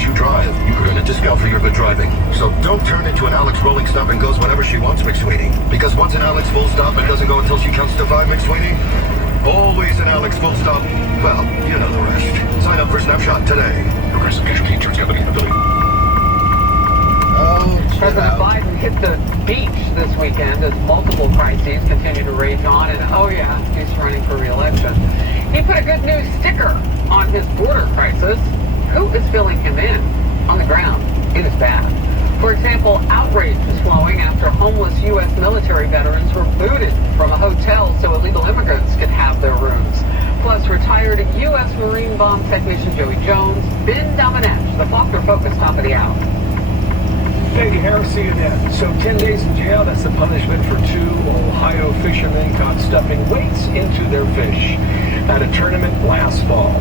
once you drive, you earn a discount for your good driving. So don't turn into an Alex rolling stop and goes whenever she wants, McSweeney. Because once an Alex full stop, it doesn't go until she counts to 5, McSweeney. Always an Alex full stop. Well, you know the rest. Sign up for Snapshot today. Progressive Casualty Insurance Company. Affiliate. President Biden hit the beach this weekend as multiple crises continue to rage on, and he's running for re-election. He put a good news sticker on his border crisis. Who is filling him in? On the ground, it is bad. For example, outrage is flowing after homeless U.S. military veterans were booted from a hotel so illegal immigrants could have their rooms. Plus, retired U.S. Marine bomb technician Joey Jones, Ben Domenech, the Faulkner Focus, top of the hour. Thank you, Harris. See you then. So 10 days in jail, that's the punishment for 2 Ohio fishermen caught stuffing weights into their fish at a tournament last fall.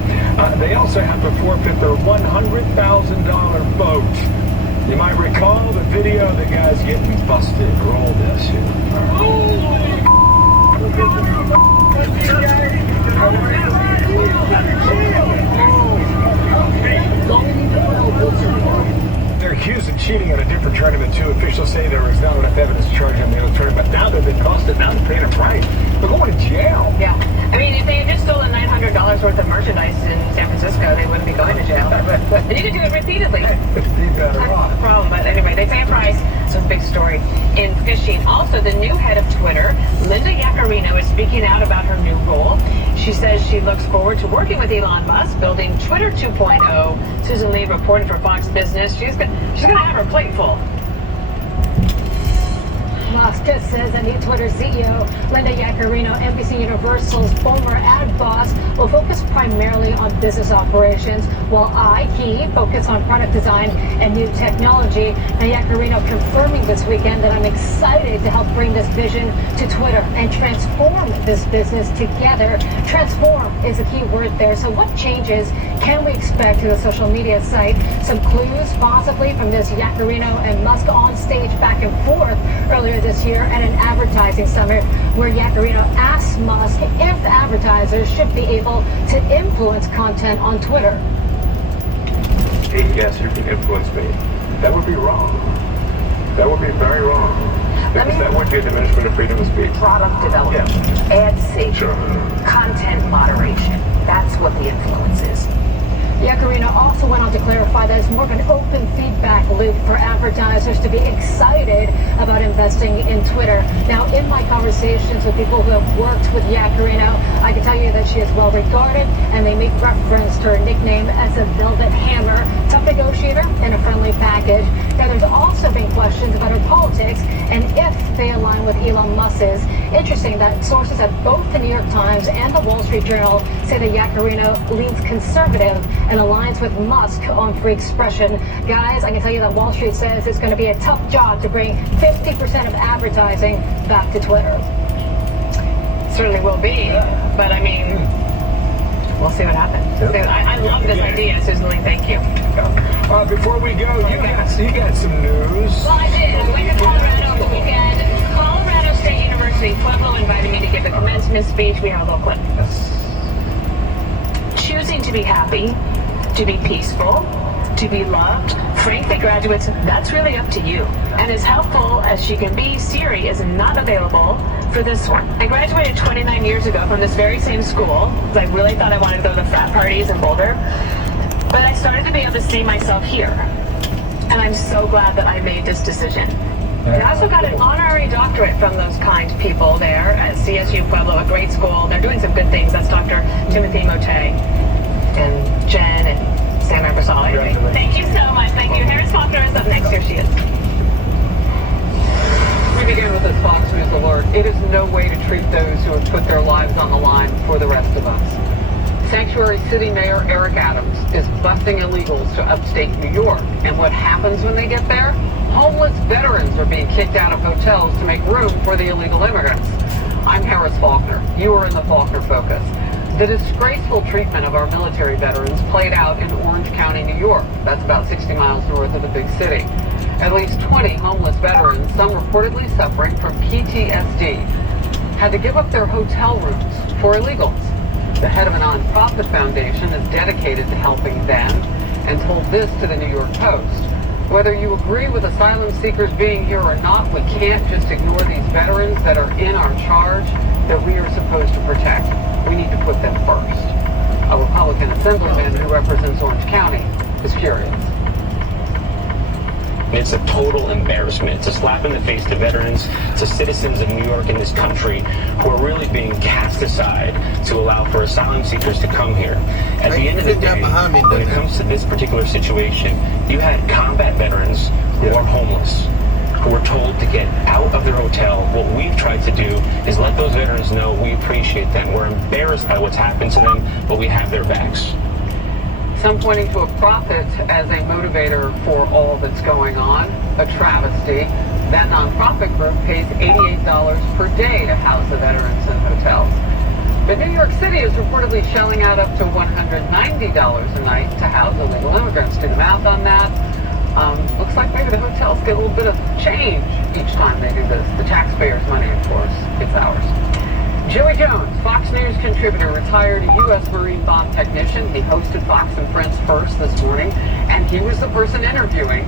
They also have to forfeit their $100,000 boat. You might recall the video of the guys getting busted. Roll this here. They're accused of cheating at a different tournament, too. Officials say there was not enough evidence to charge them in the other tournament. Now they've been busted. Now they're paying a price. They're going to jail. Yeah. I mean, if they had just stolen $900 worth of merchandise in San Francisco, they wouldn't be going to jail. And you can do it repeatedly. That's the problem. But anyway, they pay a price. So it's a big story in fishing. Also, the new head of Twitter, Linda Yaccarino, is speaking out about her new role. She says she looks forward to working with Elon Musk, building Twitter 2.0. Susan Lee reported for Fox Business. She's going to have her plate full. Musk says that new Twitter CEO, Linda Yaccarino, NBC Universal's former ad boss, will focus primarily on business operations, while he focus on product design and new technology. Now, Yaccarino confirming this weekend that I'm excited to help bring this vision to Twitter and transform this business together. Transform is a key word there. So what changes can we expect to the social media site? Some clues possibly from this Yaccarino and Musk on stage back and forth earlier this year at an advertising summit where Yaccarino asked Musk if advertisers should be able to influence content on Twitter. Hey, yes, you can influence me. That would be wrong. That would be very wrong. Because that would be a diminishment of freedom of speech. Product development, ad safety, content moderation. That's what the influence is. Yaccarino also went on to clarify that it's more of an open feedback loop for advertisers to be excited about investing in Twitter. Now, in my conversations with people who have worked with Yaccarino, I can tell you that she is well regarded, and they make reference to her nickname as a velvet hammer, tough negotiator, and a friendly package. Now, there's also been questions about her politics and if they align with Elon Musk's. Interesting that sources at both the New York Times and the Wall Street Journal say that Yaccarino leans conservative and aligns with Musk on free expression. Guys, I can tell you that Wall Street says it's going to be a tough job to bring 50% of advertising back to Twitter. Certainly will be, but I mean, we'll see what happens. Yep. I love this idea, Susan Lee. Thank you. Before we go, you got some news. Well, I did. I went to Colorado over the weekend. Colorado State University, Pueblo invited me to give a commencement speech. We have a little clip. Yes. Choosing to be happy, to be peaceful, to be loved. Frankly, graduates, that's really up to you. And as helpful as she can be, Siri is not available for this one. I graduated 29 years ago from this very same school because I really thought I wanted to go to the frat parties in Boulder. But I started to be able to see myself here. And I'm so glad that I made this decision. I also got an honorary doctorate from those kind people there at CSU Pueblo, a great school. They're doing some good things. That's Dr. Timothy Mote and Jen and Sam Ebersol. Anyway, thank you so much. Thank you. Harris Faulkner is up next. Here she is. We begin with this Fox News alert. It is no way to treat those who have put their lives on the line for the rest of us. Sanctuary City Mayor Eric Adams is busing illegals to upstate New York. And what happens when they get there? Homeless veterans are being kicked out of hotels to make room for the illegal immigrants. I'm Harris Faulkner. You are in the Faulkner Focus. The disgraceful treatment of our military veterans played out in Orange County, New York. That's about 60 miles north of the big city. At least 20 homeless veterans, some reportedly suffering from PTSD, had to give up their hotel rooms for illegals. The head of a nonprofit foundation is dedicated to helping them and told this to the New York Post. Whether you agree with asylum seekers being here or not, we can't just ignore these veterans that are in our charge that we are supposed to protect. We need to put them first. A Republican assemblyman who represents Orange County is furious. It's a total embarrassment. It's a slap in the face to veterans, to citizens of New York and this country who are really being cast aside to allow for asylum seekers to come here. At the end of the day, when it comes to this particular situation, you had combat veterans who are homeless, who were told to get out of their hotel. What we've tried to do is let those veterans know we appreciate them. We're embarrassed by what's happened to them, but we have their backs. Some pointing to a profit as a motivator for all that's going on, a travesty. That nonprofit group pays $88 per day to house the veterans in hotels. But New York City is reportedly shelling out up to $190 a night to house illegal immigrants. Do the math on that. Looks like maybe the hotels get a little bit of change each time they do this. The taxpayers' money, of course. It's ours. Joey Jones, Fox News contributor, retired U.S. Marine bomb technician. He hosted Fox and Friends First this morning, and he was the person interviewing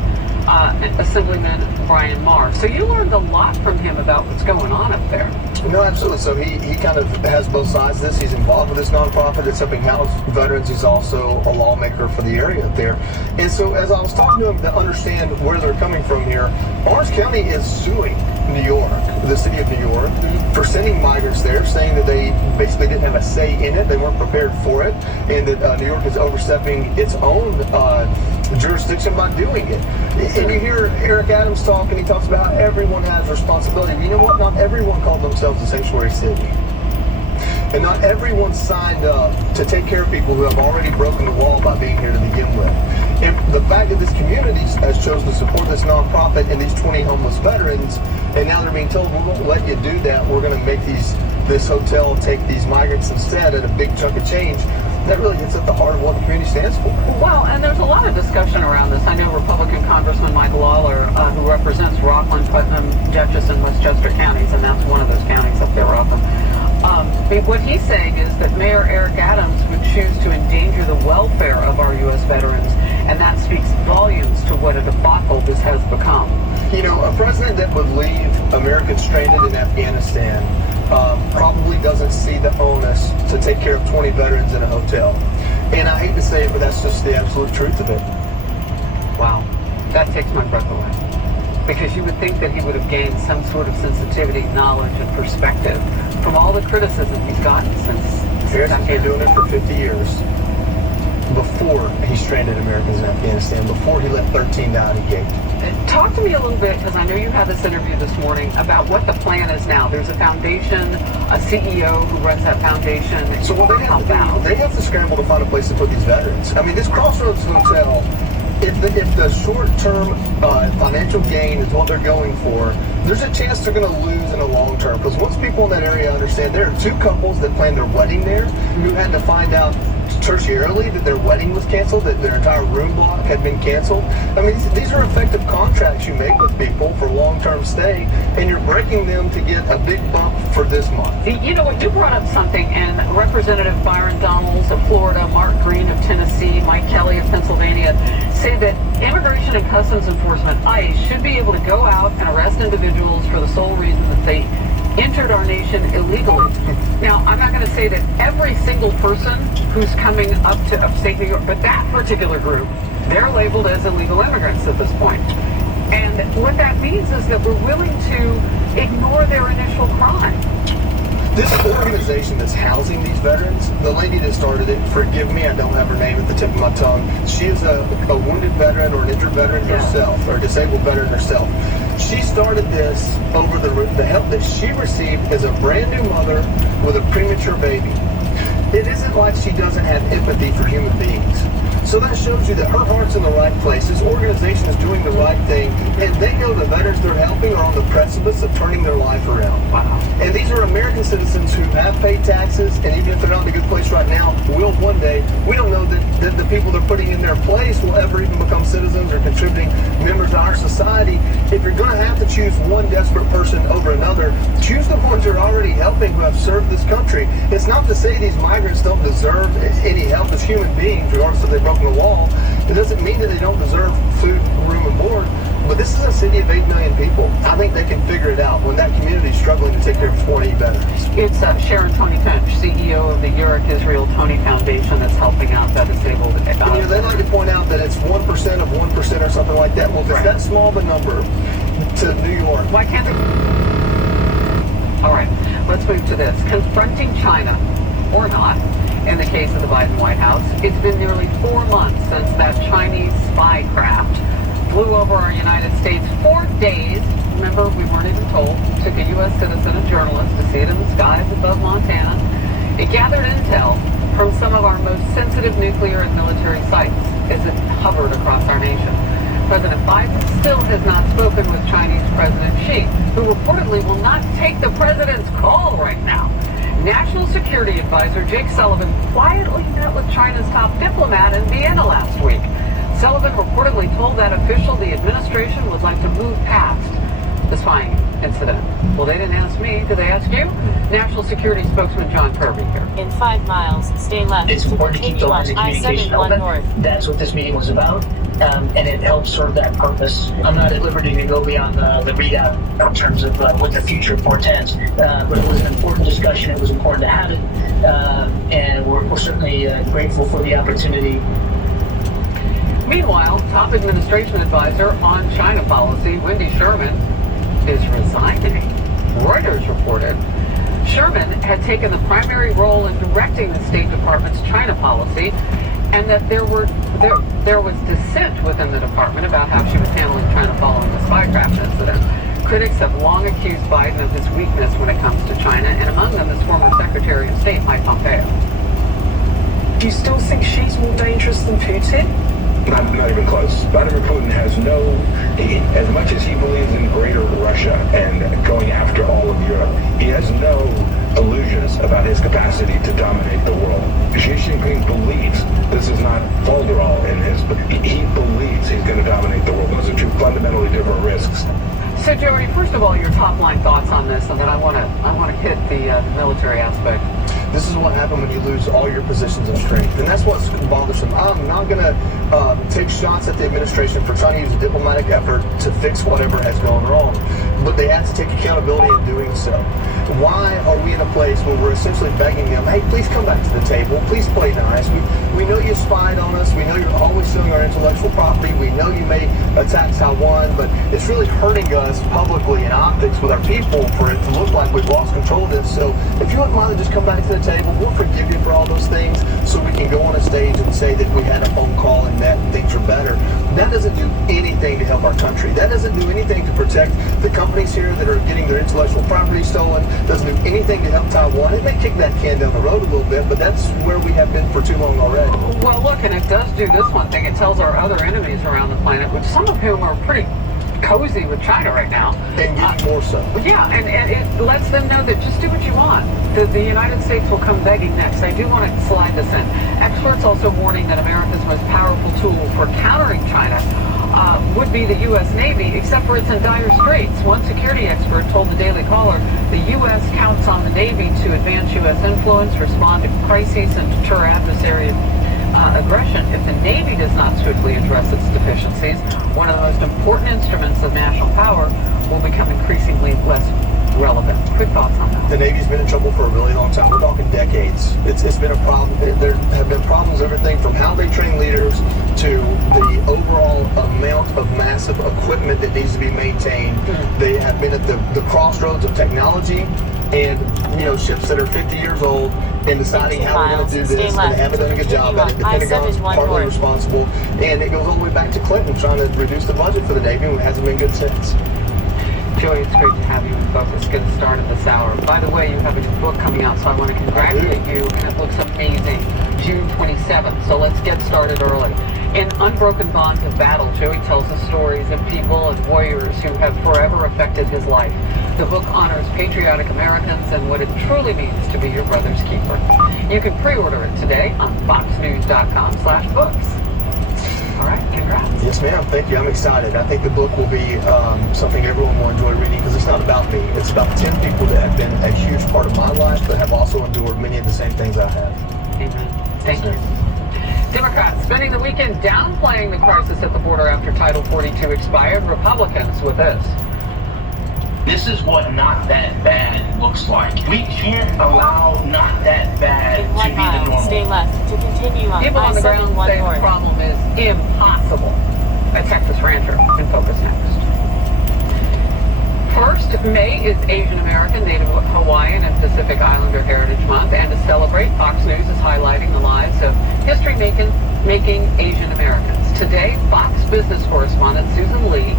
Assemblyman Brian Maher. So you learned a lot from him about what's going on up there. No, absolutely. So he kind of has both sides of this. He's involved with this nonprofit that's helping house veterans. He's also a lawmaker for the area up there. And so as I was talking to him to understand where they're coming from here, Orange County is suing New York, the city of New York, for sending migrants there, saying that they basically didn't have a say in it, they weren't prepared for it, and that New York is overstepping its own jurisdiction by doing it. And you hear Eric Adams talk, and he talks about how everyone has responsibility. But you know what? Not everyone called themselves a sanctuary city. And not everyone signed up to take care of people who have already broken the wall by being here to begin with. And the fact that this community has chosen to support this nonprofit and these 20 homeless veterans, and now they're being told, we won't let you do that, we're going to make this hotel take these migrants instead at a big chunk of change, that really gets at the heart of what the community stands for. Well, and there's a lot of discussion around this. I know Republican Congressman Mike Lawler, who represents Rockland, Putnam, Jefferson, Westchester counties, and that's one of those counties up there, Rockland. What he's saying is that Mayor Eric Adams would choose to endanger the welfare of our U.S. veterans, and that speaks volumes to what a debacle this has become. You know, a president that would leave Americans stranded in Afghanistan probably doesn't see the onus to take care of 20 veterans in a hotel. And I hate to say it, but that's just the absolute truth of it. Wow, that takes my breath away. Because you would think that he would have gained some sort of sensitivity, knowledge, and perspective from all the criticism he's gotten since Harrison's been doing it for 50 years. Before he stranded Americans in Afghanistan, before he let 13 die at a gate. Talk to me a little bit, because I know you had this interview this morning, about what the plan is now. There's a foundation, a CEO who runs that foundation. So what they have to scramble to find a place to put these veterans. I mean, this Crossroads Hotel, if the short-term financial gain is what they're going for, there's a chance they're going to lose in the long term. Because once people in that area understand, there are two couples that planned their wedding there who had to find out tertiarily that their wedding was canceled, that their entire room block had been canceled. I mean, these are effective contracts you make with people for long-term stay, and you're breaking them to get a big bump for this month. You know what, you brought up something, and Representative Byron Donalds of Florida, Mark Green of Tennessee, Mike Kelly of Pennsylvania say that Immigration and Customs Enforcement, ICE, should be able to go out and arrest individuals for the sole reason that they entered our nation illegally. Now, I'm not going to say that every single person who's coming up to upstate New York, but that particular group, they're labeled as illegal immigrants at this point. And what that means is that we're willing to ignore their initial crime. This organization that's housing these veterans, the lady that started it, forgive me, I don't have her name at the tip of my tongue. She is a wounded veteran or an injured veteran herself, or a disabled veteran herself. She started this over the help that she received as a brand new mother with a premature baby. It isn't like she doesn't have empathy for human beings. So that shows you that her heart's in the right place. This organization is doing the right thing, and they know the veterans they're helping are on the precipice of turning their life around. Wow. And these are American citizens who have paid taxes, and even if they're not in a good place right now, will one day. We don't know that the people they're putting in their place will ever even become citizens or contributing members of our society. If you're going to have to choose one desperate person over another. Choose the ones you're already helping who have served this country. It's not to say these migrants don't deserve any help as human beings, regardless if they've broken the wall. It doesn't mean that they don't deserve food, room, and board. But this is a city of 8 million people. I think they can figure it out when that community is struggling to take care of 20 veterans. It's Sharon Tony Finch, CEO of the Uric Israel Tony Foundation, that's helping out that disabled. And, they like to point out that it's 1% of 1% or something like that. Well, if it's that small of a number to New York, why can't they? All right, let's move to this. Confronting China, or not, in the case of the Biden White House, it's been nearly 4 months since that Chinese spy craft flew over our United States 4 days. Remember, we weren't even told. Took a U.S. citizen, a journalist, to see it in the skies above Montana. It gathered intel from some of our most sensitive nuclear and military sites as it hovered across our nation. President Biden still has not spoken with Chinese President Xi, who reportedly will not take the president's call right now. National Security Advisor Jake Sullivan quietly met with China's top diplomat in Vienna last week. Sullivan reportedly told that official the administration would like to move past the spying incident. Well, they didn't ask me. Did they ask you? National Security spokesman John Kirby here. In 5 miles, stay left. It's important to keep the lines of communication open. That's what this meeting was about, and it helps serve that purpose. I'm not at liberty to go beyond the readout in terms of what the future portends, but it was an important discussion. It was important to have it, and we're certainly grateful for the opportunity. Meanwhile, top administration advisor on China policy, Wendy Sherman, is resigning. Reuters reported Sherman had taken the primary role in directing the State Department's China policy, and that there was dissent within the department about how she was handling China following the spycraft incident. Critics have long accused Biden of his weakness when it comes to China, and among them is former Secretary of State Mike Pompeo. Do you still think she's more dangerous than Putin? Not even close. Vladimir Putin has as much as he believes in greater Russia and going after all of Europe, he has no illusions about his capacity to dominate the world. Xi Jinping believes this is not folderol but he believes he's going to dominate the world. Those are two fundamentally different risks. So, Jody, first of all, your top line thoughts on this, and then I want to hit the military aspect. This is what happened when you lose all your positions of strength. And that's what's bothersome. I'm not going to take shots at the administration for trying to use a diplomatic effort to fix whatever has gone wrong. But they have to take accountability in doing so. Why are we in a place where we're essentially begging them, hey, please come back to the table. Please play nice. We know you spied on us. We know you're always stealing our intellectual property. We know you may attack Taiwan. But it's really hurting us publicly in optics with our people for it to look like we've lost control of this. So if you wouldn't mind to just come back to the table, we'll forgive you for all those things so we can go on a stage and say that we had a phone call and that things are better. That doesn't do anything to help our country. That doesn't do anything to protect the companies here that are getting their intellectual property stolen. Doesn't do anything to help Taiwan. It may kick that can down the road a little bit, but that's where we have been for too long already. Well, look, and it does do this one thing. It tells our other enemies around the planet, which some of whom are pretty cozy with China right now. And getting more so. Yeah, and it lets them know that just do what you want. The United States will come begging next. I do want to slide this in. Experts also warning that America's most powerful tool for countering China would be the U.S. Navy, except for it's in dire straits. One security expert told the Daily Caller the U.S. counts on the Navy to advance U.S. influence, respond to crises, and deter adversary aggression. If the Navy does not swiftly address its deficiencies, one of the most important instruments of national power will become increasingly less relevant. Quick thoughts on that? The Navy's been in trouble for a really long time. We're talking decades. It's been a problem. There have been problems, everything from how they train leaders to the overall amount of massive equipment that needs to be maintained. They have been at the crossroads of technology and, ships that are 50 years old and deciding how we're going to do this, and they haven't done a good job at it. The Pentagon's partly responsible, and it goes all the way back to Clinton trying to reduce the budget for the Navy, and it hasn't been good since. Joey, it's great to have you in focus. Get started this hour. By the way, you have a book coming out, so I want to congratulate you, and it looks amazing. June 27th, so let's get started early. In Unbroken Bonds of Battle, Joey tells the stories of people and warriors who have forever affected his life. The book honors patriotic Americans and what it truly means to be your brother's keeper. You can pre-order it today on foxnews.com/books. All right, congrats. Yes, ma'am. Thank you. I'm excited. I think the book will be something everyone will enjoy reading because it's not about me. It's about 10 people that have been a huge part of my life but have also endured many of the same things I have. Amen. Thank you. Democrats spending the weekend downplaying the crisis at the border after Title 42 expired. Republicans with this. This is what not that bad looks like. We can't allow not that bad In to 1 be the mile, normal. stay left to continue on People on the ground I-71 say the North. problem is impossible. A Texas rancher in Focus next. First, May is Asian American, Native Hawaiian, and Pacific Islander Heritage Month. And to celebrate, Fox News is highlighting the lives of history-making Asian Americans. Today, Fox business correspondent Susan Lee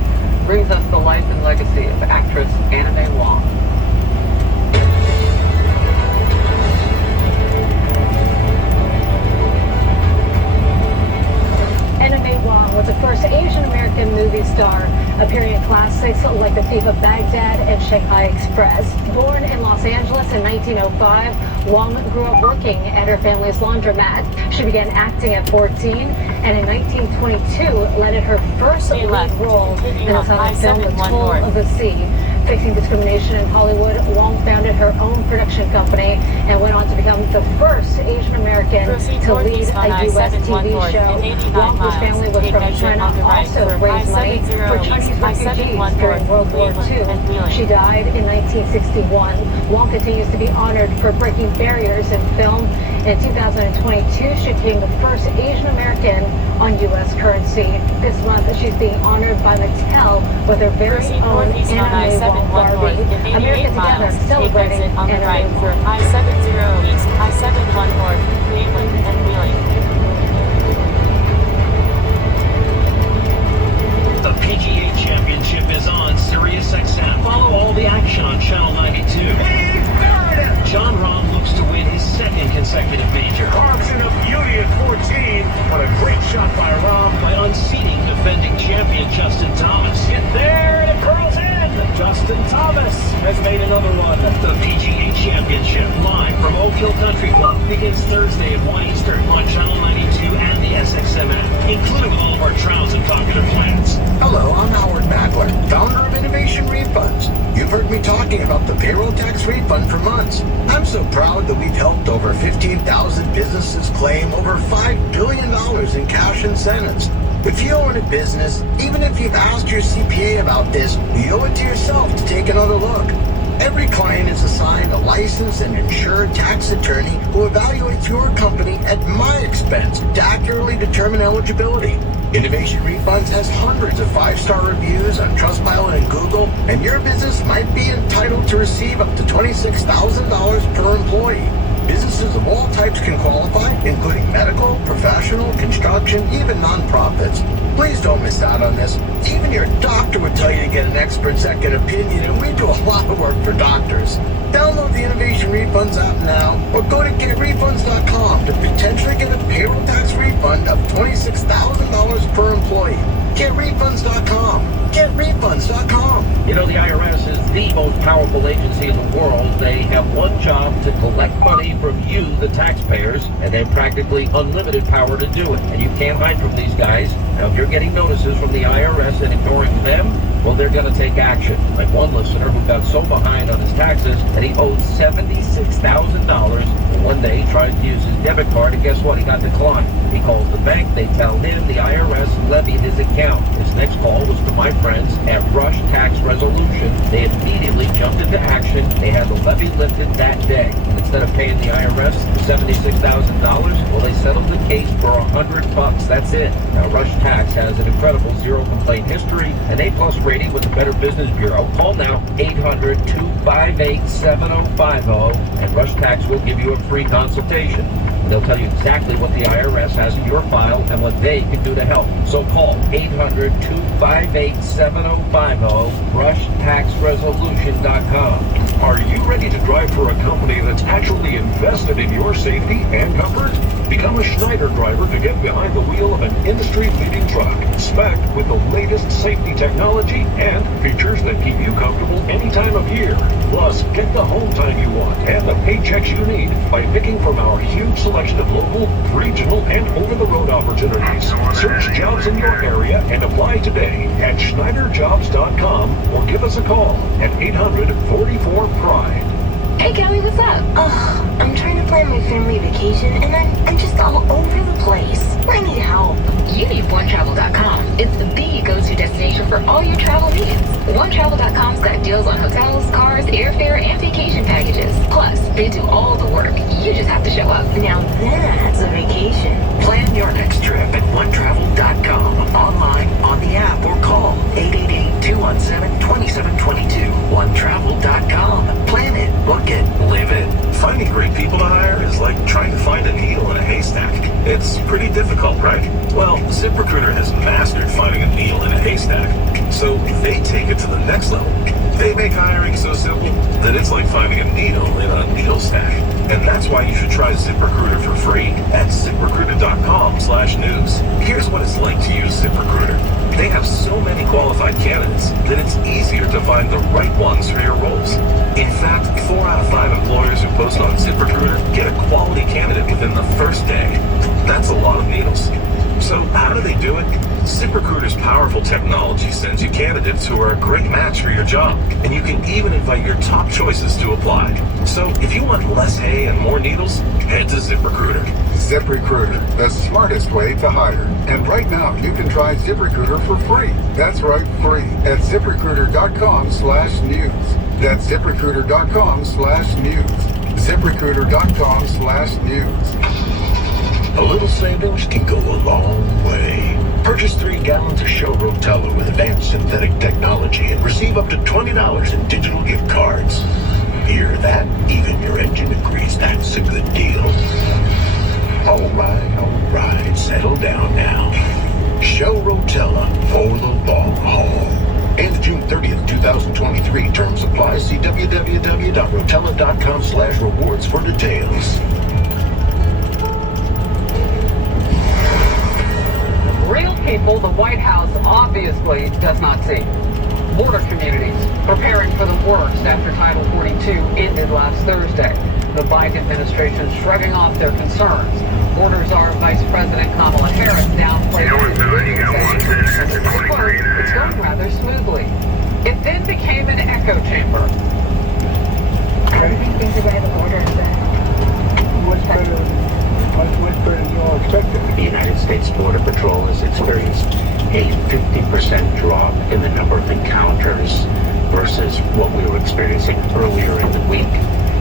brings us the life and legacy of actress Anna May Wong. Anna May Wong was the first Asian American movie star appearing in classics like The Thief of Baghdad and Shanghai Express. Born in Los Angeles in 1905, Wong grew up working at her family's laundromat. She began acting at 14 and in 1922 landed her first lead role in the silent film The Toll of the Sea. Facing discrimination in Hollywood, Wong founded her own production company and went on to become the first Asian American to lead a U.S. TV show. Wong, whose family was from China, also raised money for Chinese refugees during World War II. She died in 1961. Wong continues to be honored for breaking barriers in film. In 2022, she became the first Asian American on U.S. currency. This month, she's being honored by Mattel with her very own Anna May Wong Barbie. Americans together celebrating on the Anna right May for Wong. I-70 East, I-71 North, Cleveland, and Wheeling. The PGA Championship is on SiriusXM. Follow all the action on Channel 92. Hey, Meredith! John Rahm looks to win his second consecutive major Parks in a beauty at 14. What a great shot by Rahm. by unseating defending champion Justin Thomas. Get there, and it curls in. Justin Thomas has made another one. The PGA Championship, live from Oak Hill Country Club, begins Thursday at 1 Eastern on Channel 92 and the SXM app, included with all of our trials and popular plans. Hello, I'm Howard Mackler, founder of Innovation Refunds. You've heard me talking about the payroll tax refund for months. I'm so proud that we've helped over 15,000 businesses claim over $5 billion in cash incentives. If you own a business, even if you've asked your CPA about this, you owe it to yourself to take another look. Every client is assigned a licensed and insured tax attorney who evaluates your company at my expense to accurately determine eligibility. Innovation Refunds has hundreds of 5-star reviews on Trustpilot and Google, and your business might be entitled to receive up to $26,000 per employee. Businesses of all types can qualify, including medical, professional, construction, even nonprofits. Please don't miss out on this. Even your doctor would tell you to get an expert second opinion, and we do a lot of work for doctors. Download the Innovation Refunds app now, or go to getrefunds.com to potentially get a payroll tax refund of $26,000 per employee. GetRefunds.com. GetRefunds.com. You know, the IRS is the most powerful agency in the world. They have one job: to collect money from you, the taxpayers, and they have practically unlimited power to do it. And you can't hide from these guys. Now, if you're getting notices from the IRS and ignoring them, well, they're going to take action. Like one listener who got so behind on his taxes that he owed $76,000. One day he tried to use his debit card, and guess what? He got declined. He calls the bank. They tell him the IRS levied his account. His next call was to my friends at Rush Tax Resolution. They immediately jumped into action. They had the levy lifted that day. And instead of paying the IRS $76,000, well, they settled the case for $100. That's it. Now, Rush Tax has an incredible zero-complaint history, an A+ rating with the Better Business Bureau. Call now, 800-258-7050, and Rush Tax will give you a free consultation. They'll tell you exactly what the IRS has in your file and what they can do to help. So call 800-258-7050, rushtaxresolution.com. Are you ready to drive for a company that's actually invested in your safety and comfort? Become a Schneider driver to get behind the wheel of an industry-leading truck, spec'd with the latest safety technology and features that keep you comfortable any time of year. Plus, get the home time you want and the paychecks you need by picking from our huge selection of local, regional, and over-the-road opportunities. Search jobs in your area and apply today at SchneiderJobs.com or give us a call at 800-44-PRIDE. Hey Kelly, what's up? I'm trying to plan my family vacation and I'm just all over the place. I need help. You need OneTravel.com. It's the go-to destination for all your travel needs. OneTravel.com's got deals on hotels, cars, airfare, and vacation packages. Plus, they do all the work. You just have to show up. Now that's a vacation. Plan your next trip at OneTravel.com. Online, on the app, or call 888-217-2722. OneTravel.com. Plan it, book it, live it. Finding great people to hire is like trying to find a needle in a haystack. It's pretty difficult, right? Well, ZipRecruiter has mastered finding a needle in a haystack, so they take it to the next level. They make hiring so simple that it's like finding a needle in a needle stack. And that's why you should try ZipRecruiter for free at ZipRecruiter.com/news. Here's what it's like to use ZipRecruiter. They have so many qualified candidates that it's easier to find the right ones for your roles. In fact, 4 out of 5 employers who post on ZipRecruiter get a quality candidate within the first day. That's a lot of needles. So how do they do it? ZipRecruiter's powerful technology sends you candidates who are a great match for your job, and you can even invite your top choices to apply. So if you want less hay and more needles, head to ZipRecruiter. ZipRecruiter, the smartest way to hire. And right now, you can try ZipRecruiter for free. That's right, free at ZipRecruiter.com/news. That's ZipRecruiter.com/news. ZipRecruiter.com/news. A little savings can go a long way. Purchase 3 gallons of Show Rotella with advanced synthetic technology and receive up to $20 in digital gift cards. Hear that? Even your engine agrees that's a good deal. All right, settle down now. Show Rotella for the long haul. Ends June 30th, 2023. Terms apply. See www.rotella.com/rewards for details. Real people the White House obviously does not see. Border communities preparing for the worst after Title 42 ended last Thursday. The Biden administration shrugging off their concerns. Border Czar Vice President Kamala Harris downplayed it's going rather smoothly. It then became an echo chamber. Everything seems to be at the border is much better than you all expected. The United States Border Patrol has experienced a 50% drop in the number of encounters versus what we were experiencing earlier in the week.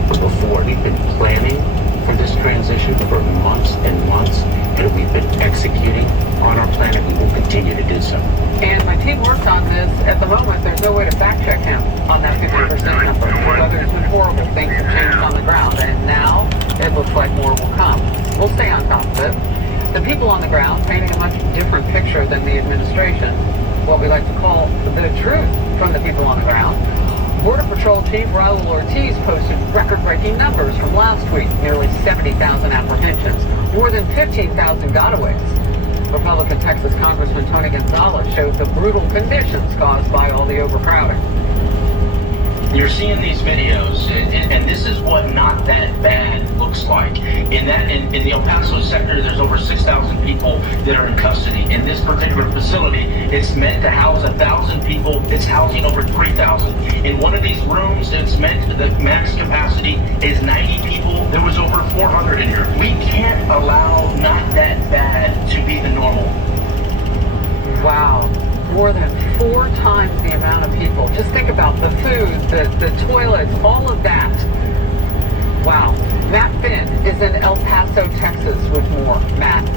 Before, we've been planning for this transition for months and months, and we've been executing on our plan, and we will continue to do so. And my team works on this. At the moment, there's no way to fact check him on that 50% number. Whether some horrible things have changed on the ground, and now it looks like more will come. We'll stay on top of it. The people on the ground painting a much different picture than the administration. What we like to call the truth from the people on the ground. Border Patrol Chief Raul Ortiz posted record-breaking numbers from last week. Nearly 70,000 apprehensions, more than 15,000 gotaways. Republican Texas Congressman Tony Gonzalez showed the brutal conditions caused by all the overcrowding. You're seeing these videos, and this is what not that bad looks like. In the El Paso sector, there's over 6,000 people that are in custody. In this particular facility, it's meant to house 1,000 people. It's housing over 3,000. In one of these rooms, it's meant the max capacity is 90 people. There was over 400 in here. We can't allow not that bad to be the normal. Wow. More than 4 times the amount of people. Just think about the food, the toilets, all of that. Wow. Matt Finn is in El Paso, Texas with more. Matt.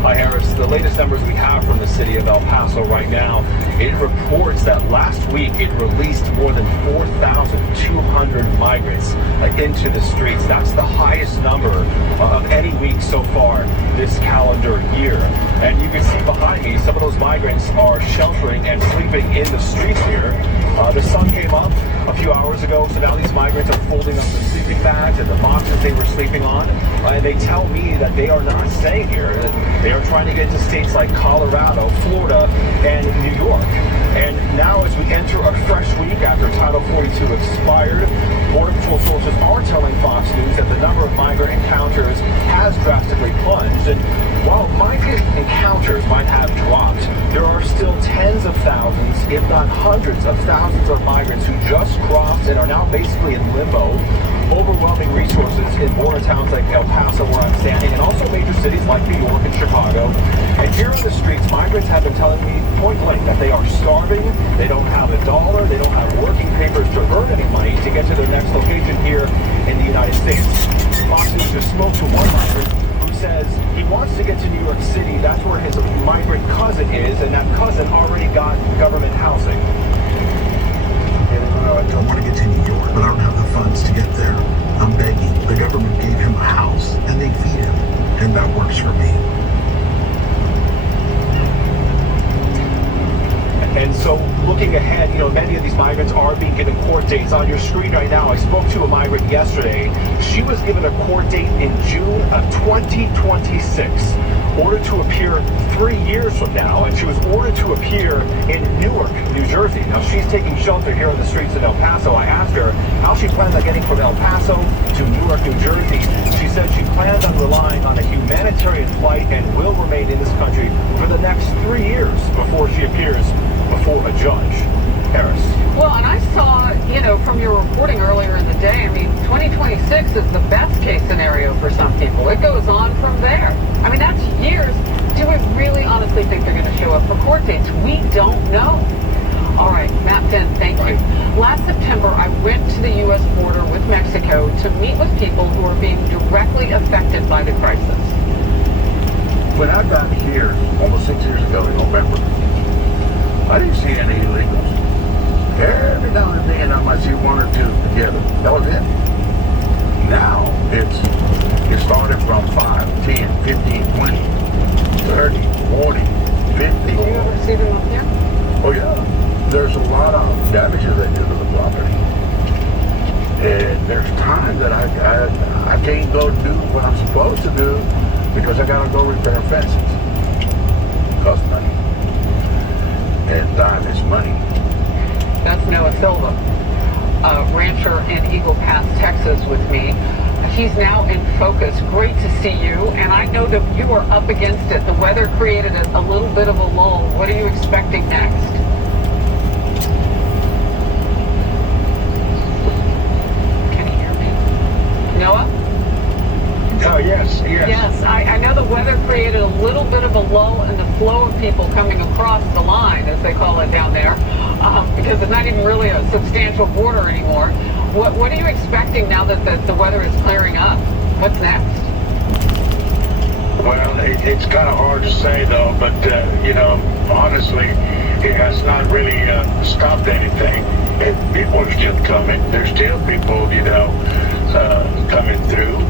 Hi, Harris. The latest numbers we have from the city of El Paso right now, it reports that last week it released more than 4,200 migrants into the streets. That's the highest number of any week so far this calendar year. And you can see behind me some of those migrants are sheltering and sleeping in the streets here. The sun came up a few hours ago, so now these migrants are folding up the sleeping bags and the boxes they were sleeping on. And they tell me that they are not staying here. That they are trying to get to states like Colorado, Florida, and New York. And now as we enter a fresh week after Title 42 expired, Border Patrol sources are telling Fox News that the number of migrant encounters has drastically plunged. And while migrant encounters might have dropped, there are still tens of thousands, if not hundreds of thousands of migrants who just crossed and are now basically in limbo, overwhelming resources in border towns like El Paso, where I'm standing, and also major cities like New York and Chicago. And here on the streets, migrants have been telling me point blank that they are starving, they don't have a dollar, they don't have working papers to earn any money to get to their next location here in the United States. Fox News just spoke to one migrant who says he wants to get to New York City. That's where his migrant cousin is, and that cousin already got government housing. I want to get to New York, but I don't have the funds to get there. I'm begging. The government gave him a house, and they feed him, and that works for me. And so looking ahead, many of these migrants are being given court dates. On your screen right now, I spoke to a migrant yesterday. She was given a court date in June of 2026, ordered to appear 3 years from now, and she was ordered to appear in Newark, New Jersey. Now, she's taking shelter here on the streets in El Paso. I asked her how she plans on getting from El Paso to Newark, New Jersey. She said she plans on relying on a humanitarian flight and will remain in this country for the next 3 years before she appears before a judge. Harris. Well, and I saw, from your reporting earlier in the day, 2026 is the best case scenario for some people. It goes on from there. That's years. Do we really honestly think they're going to show up for court dates? We don't know. All right, Matt Finn, thank you. Last September, I went to the U.S. border with Mexico to meet with people who are being directly affected by the crisis. When I got here almost 6 years ago in November, I didn't see any illegals. Every now and then I might see one or two together. That was it. Now it started from 5, 10, 15, 20, 30, 40, 50. Do you ever see them up here? Oh yeah. There's a lot of damages they do to the property. And there's times that I can't go do what I'm supposed to do because I gotta go repair fences. It costs money. And time is money. That's Noah Silva, rancher in Eagle Pass, Texas with me. He's now in focus. Great to see you. And I know that you are up against it. The weather created a little bit of a lull. What are you expecting next? Can you hear me? Noah? Oh, yes. Yes, I know the weather created a little bit of a lull in the flow of people coming across the line, as they call it down there, because it's not even really a substantial border anymore. What are you expecting now that the weather is clearing up? What's next? Well, it's kind of hard to say, though, but, honestly, it has not really stopped anything. People are still coming. There's still people, coming through.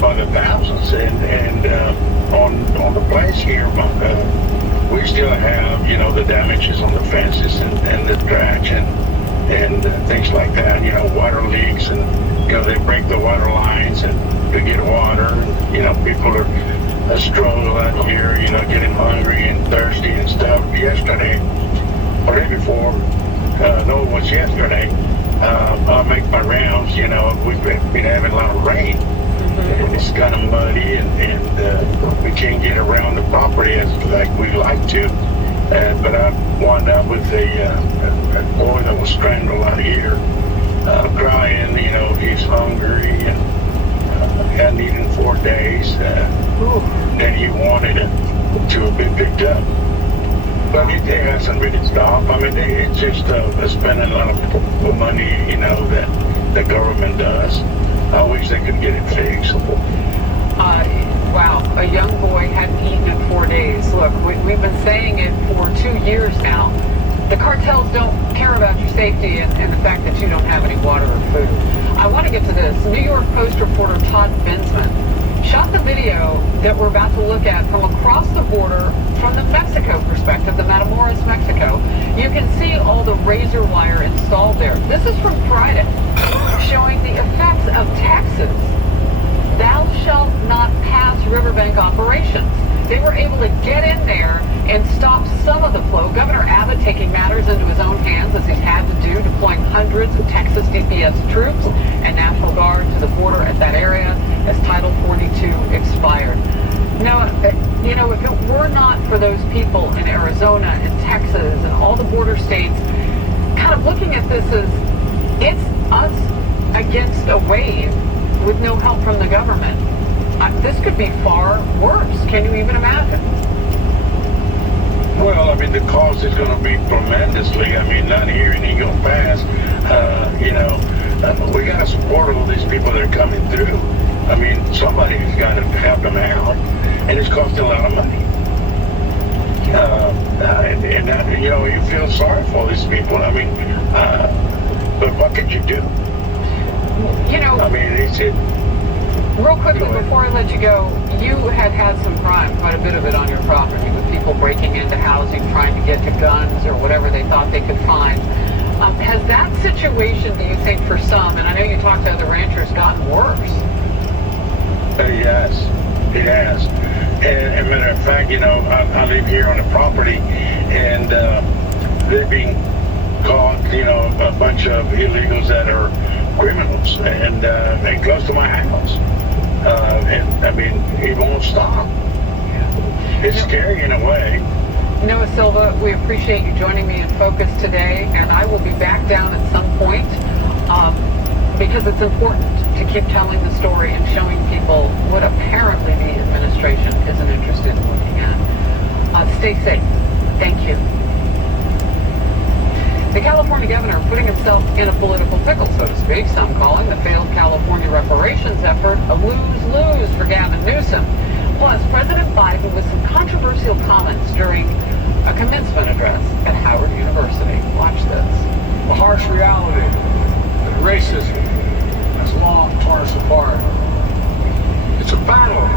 By the thousands, and on the place here, we still have, the damages on the fences and the trash and things like that. Water leaks, and they break the water lines and to get water. And, people are struggling here, getting hungry and thirsty and stuff. Yesterday, or day before, no, it was yesterday. I'll make my rounds. We've been having a lot of rain. And it's kind of muddy, and we can't get around the property as like we like to. But I wound up with a boy that was strangled out here, crying. He's hungry and hadn't eaten 4 days. And he wanted to be picked up. But it hasn't really stopped. It's just spending a lot of money, that the government does. I wish they could get it fixed. Wow, a young boy hadn't eaten in 4 days. Look, we've been saying it for 2 years now. The cartels don't care about your safety and the fact that you don't have any water or food. I want to get to this. New York Post reporter Todd Bensman shot the video that we're about to look at from across the border from the Mexico perspective, the Matamoros, Mexico. You can see all the razor wire installed there. This is from Friday, showing the effects of Texas' thou shalt not pass riverbank operations. They were able to get in there and stop some of the flow. Governor Abbott taking matters into his own hands, as he's had to do, deploying hundreds of Texas DPS troops and National Guard to the border at that area as Title 42 expired. Now, you know, if it were not for those people in Arizona and Texas and all the border states kind of looking at this as it's us against a wave with no help from the government, this could be far worse. Can you even imagine? Well, I mean, the cost is going to be tremendously. I mean, not hearing it going fast. We got to support all these people that are coming through. I mean, somebody's got to help them out, and it's costing a lot of money. You feel sorry for these people. I mean, but what could you do? You know, I mean, real quickly before I let you go, you had some crime, quite a bit of it on your property, with people breaking into housing, trying to get to guns or whatever they thought they could find. Has that situation, do you think, for some, and I know you talked to other ranchers, gotten worse? Yes, it has. And as a matter of fact, I live here on the property, and they're being caught, a bunch of illegals that are criminals, and close to my house. And I mean, it won't stop. It's scary in a way. Noah Silva, we appreciate you joining me in Focus today, and I will be back down at some point because it's important to keep telling the story and showing people what apparently the administration isn't interested in looking at. Stay safe. Thank you. The California governor putting himself in a political pickle, so to speak, some calling the failed California reparations effort a lose-lose for Gavin Newsom. Plus, President Biden with some controversial comments during a commencement address at Howard University. Watch this. The harsh reality that racism has long torn us apart. It's a battle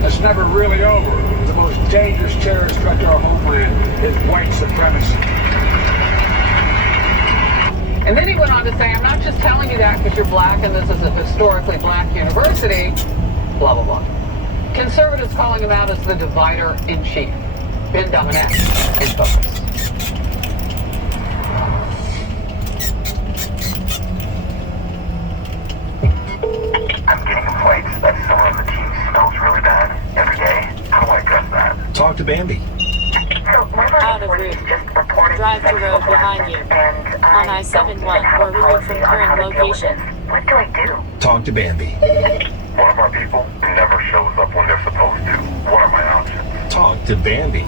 that's never really over. The most dangerous terrorist threat to our homeland is white supremacy. And then he went on to say, I'm not just telling you that because you're black and this is a historically black university, blah, blah, blah. Conservatives calling him out as the divider-in-chief. Ben Domenech in Focus. I'm getting complaints that someone on the team smells really bad every day. How do I address that? Talk to Bambi. Out of route. Drive to road behind you. On I-71 or removed from current location. What do I do? Talk to Bambi. One of our people never shows up when they're supposed to. What are my options? Talk to Bambi.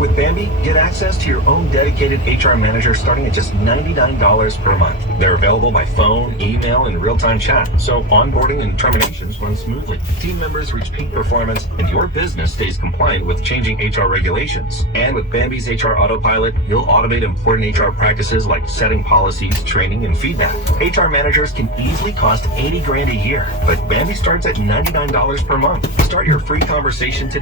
With Bambi, get access to your own dedicated HR manager starting at just $99 per month. They're available by phone, email, and real-time chat, so onboarding and terminations run smoothly. Team members reach peak performance, and your business stays compliant with changing HR regulations. And with Bambi's HR Autopilot, you'll automate important HR practices like setting policies, training, and feedback. HR managers can easily cost $80,000 a year, but Bambi starts at $99 per month. Start your free conversation today.